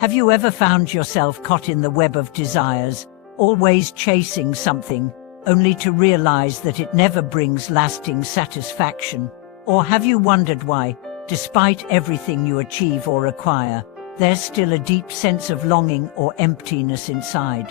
Have you ever found yourself caught in the web of desires, always chasing something, only to realize that it never brings lasting satisfaction? Or have you wondered why, despite everything you achieve or acquire, there's still a deep sense of longing or emptiness inside?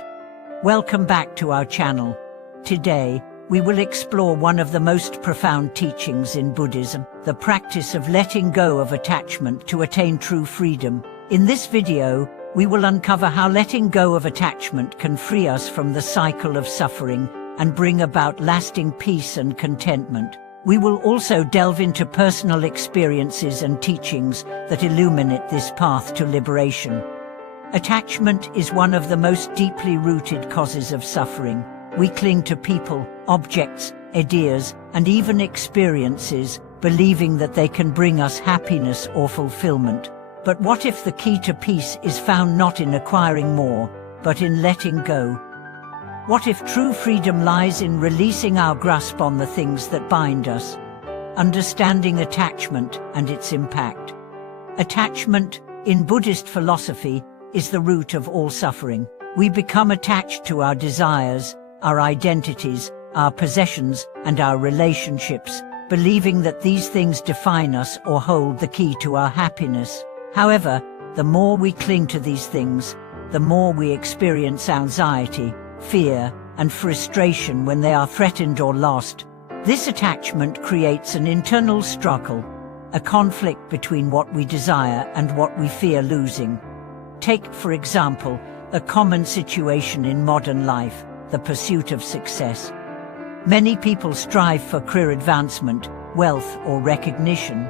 Welcome back to our channel. Today, we will explore one of the most profound teachings in Buddhism, the practice of letting go of attachment to attain true freedom. In this video, we will uncover how letting go of attachment can free us from the cycle of suffering and bring about lasting peace and contentment. We will also delve into personal experiences and teachings that illuminate this path to liberation. Attachment is one of the most deeply rooted causes of suffering. We cling to people, objects, ideas, and even experiences, believing that they can bring us happiness or fulfillment. But what if the key to peace is found not in acquiring more, but in letting go? What if true freedom lies in releasing our grasp on the things that bind us? Understanding attachment and its impact. Attachment, in Buddhist philosophy, is the root of all suffering. We become attached to our desires, our identities, our possessions, and our relationships, believing that these things define us or hold the key to our happiness. However, the more we cling to these things, the more we experience anxiety, fear, and frustration when they are threatened or lost. This attachment creates an internal struggle, a conflict between what we desire and what we fear losing. Take, for example, a common situation in modern life, the pursuit of success. Many people strive for career advancement, wealth, or recognition.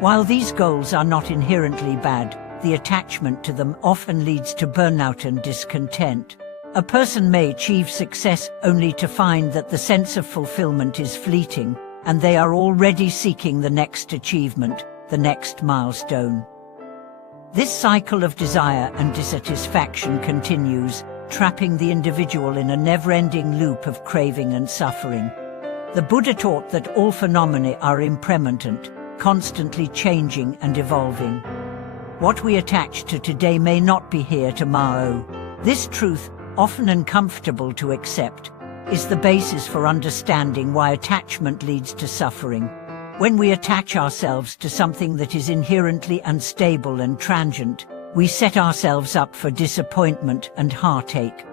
While these goals are not inherently bad, the attachment to them often leads to burnout and discontent. A person may achieve success only to find that the sense of fulfillment is fleeting, and they are already seeking the next achievement, the next milestone. This cycle of desire and dissatisfaction continues, trapping the individual in a never-ending loop of craving and suffering. The Buddha taught that all phenomena are impermanent, constantly changing and evolving. What we attach to today may not be here tomorrow. This truth, often uncomfortable to accept, is the basis for understanding why attachment leads to suffering. When we attach ourselves to something that is inherently unstable and transient, we set ourselves up for disappointment and heartache.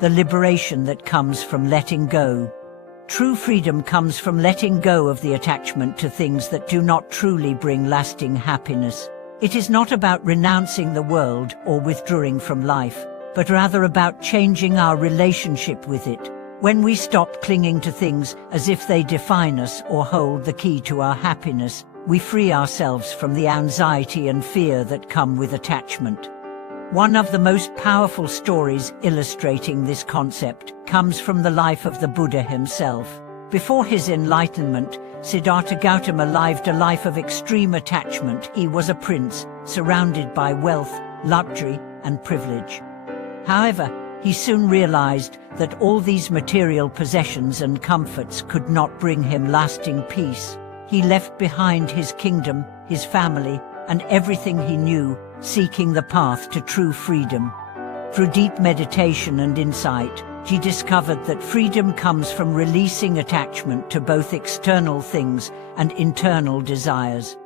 The liberation that comes from letting go. True freedom comes from letting go of the attachment to things that do not truly bring lasting happiness. It is not about renouncing the world or withdrawing from life, but rather about changing our relationship with it. When we stop clinging to things as if they define us or hold the key to our happiness, we free ourselves from the anxiety and fear that come with attachment. One of the most powerful stories illustrating this concept comes from the life of the Buddha himself. Before his enlightenment, Siddhartha Gautama lived a life of extreme attachment. He was a prince, surrounded by wealth, luxury, and privilege. However, he soon realized that all these material possessions and comforts could not bring him lasting peace. He left behind his kingdom, his family, and everything he knew, seeking the path to true freedom. Through deep meditation and insight, he discovered that freedom comes from releasing attachment to both external things and internal desires.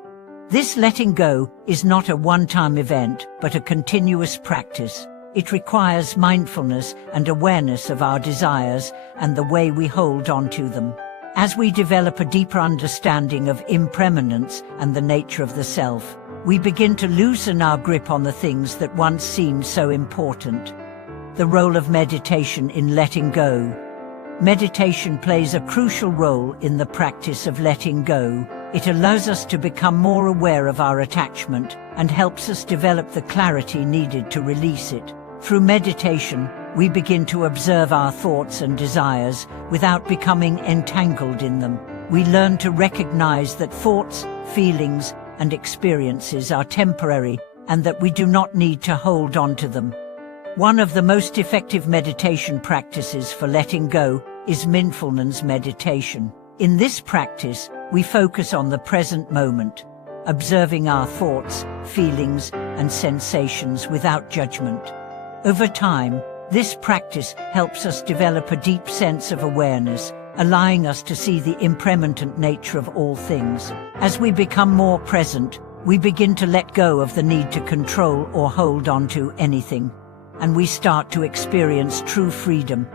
This letting go is not a one-time event, but a continuous practice. It requires mindfulness and awareness of our desires and the way we hold on to them. As we develop a deeper understanding of impermanence and the nature of the self, we begin to loosen our grip on the things that once seemed so important. The role of meditation in letting go. Meditation plays a crucial role in the practice of letting go. It allows us to become more aware of our attachment and helps us develop the clarity needed to release it. Through meditation, we begin to observe our thoughts and desires without becoming entangled in them. We learn to recognize that thoughts, feelings, and experiences are temporary and that we do not need to hold on to them. One of the most effective meditation practices for letting go is mindfulness meditation. In this practice, we focus on the present moment, observing our thoughts, feelings, and sensations without judgment. Over time, this practice helps us develop a deep sense of awareness, allowing us to see the impermanent nature of all things. As we become more present, we begin to let go of the need to control or hold on to anything, and we start to experience true freedom.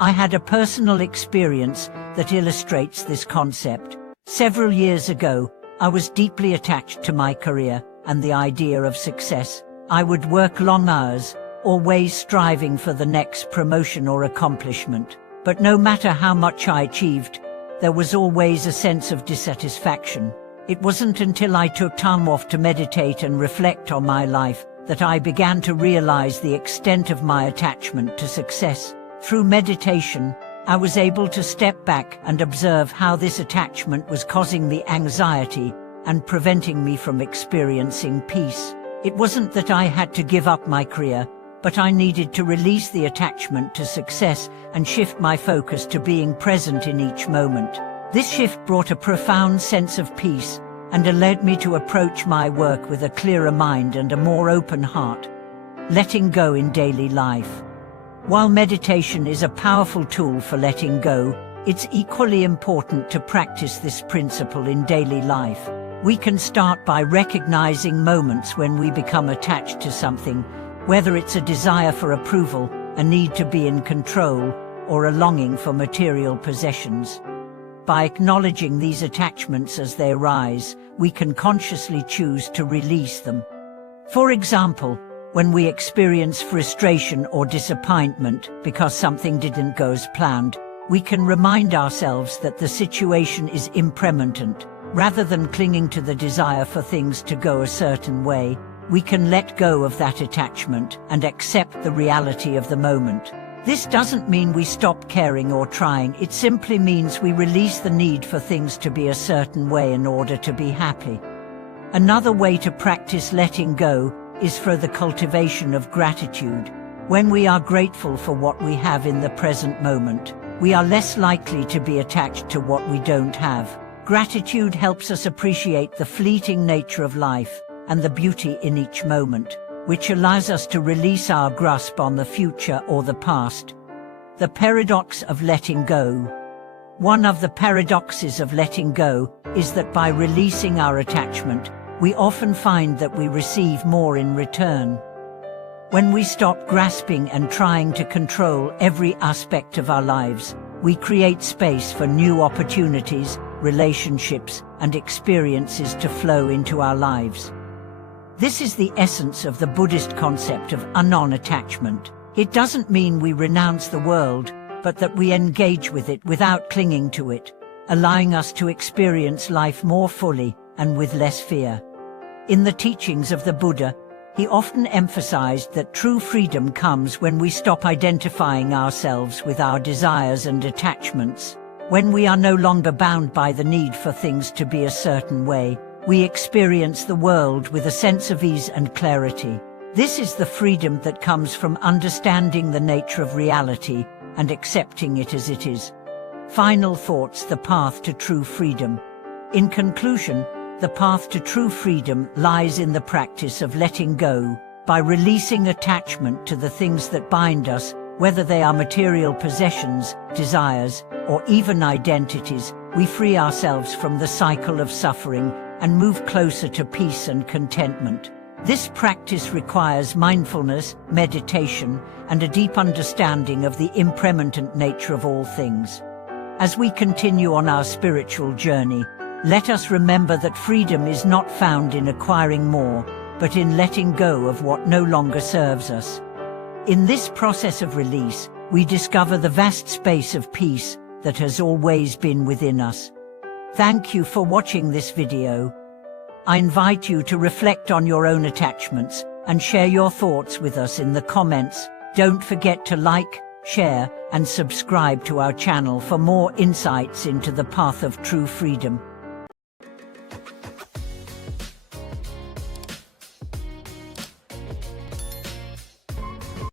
I had a personal experience that illustrates this concept. Several years ago, I was deeply attached to my career and the idea of success. I would work long hours, always striving for the next promotion or accomplishment. But no matter how much I achieved, there was always a sense of dissatisfaction. It wasn't until I took time off to meditate and reflect on my life that I began to realize the extent of my attachment to success. Through meditation, I was able to step back and observe how this attachment was causing me anxiety and preventing me from experiencing peace. It wasn't that I had to give up my career, but I needed to release the attachment to success and shift my focus to being present in each moment. This shift brought a profound sense of peace and allowed me to approach my work with a clearer mind and a more open heart. Letting go in daily life. While meditation is a powerful tool for letting go, it's equally important to practice this principle in daily life. We can start by recognizing moments when we become attached to something, whether it's a desire for approval, a need to be in control, or a longing for material possessions. By acknowledging these attachments as they arise, we can consciously choose to release them. For example, when we experience frustration or disappointment because something didn't go as planned, we can remind ourselves that the situation is impermanent. Rather than clinging to the desire for things to go a certain way, we can let go of that attachment and accept the reality of the moment. This doesn't mean we stop caring or trying, it simply means we release the need for things to be a certain way in order to be happy. Another way to practice letting go is through the cultivation of gratitude. When we are grateful for what we have in the present moment, we are less likely to be attached to what we don't have. Gratitude helps us appreciate the fleeting nature of life and the beauty in each moment, which allows us to release our grasp on the future or the past. The paradox of letting go. One of the paradoxes of letting go is that by releasing our attachment, we often find that we receive more in return. When we stop grasping and trying to control every aspect of our lives, we create space for new opportunities, relationships, and experiences to flow into our lives. This is the essence of the Buddhist concept of non-attachment. It doesn't mean we renounce the world, but that we engage with it without clinging to it, allowing us to experience life more fully and with less fear. In the teachings of the Buddha, he often emphasized that true freedom comes when we stop identifying ourselves with our desires and attachments. When we are no longer bound by the need for things to be a certain way, we experience the world with a sense of ease and clarity. This is the freedom that comes from understanding the nature of reality and accepting it as it is. Final thoughts: the path to true freedom. In conclusion, the path to true freedom lies in the practice of letting go. By releasing attachment to the things that bind us, whether they are material possessions, desires, or even identities, we free ourselves from the cycle of suffering and move closer to peace and contentment. This practice requires mindfulness, meditation, and a deep understanding of the impermanent nature of all things. As we continue on our spiritual journey, let us remember that freedom is not found in acquiring more, but in letting go of what no longer serves us. In this process of release, we discover the vast space of peace that has always been within us. Thank you for watching this video. I invite you to reflect on your own attachments and share your thoughts with us in the comments. Don't forget to like, share, and subscribe to our channel for more insights into the path of true freedom.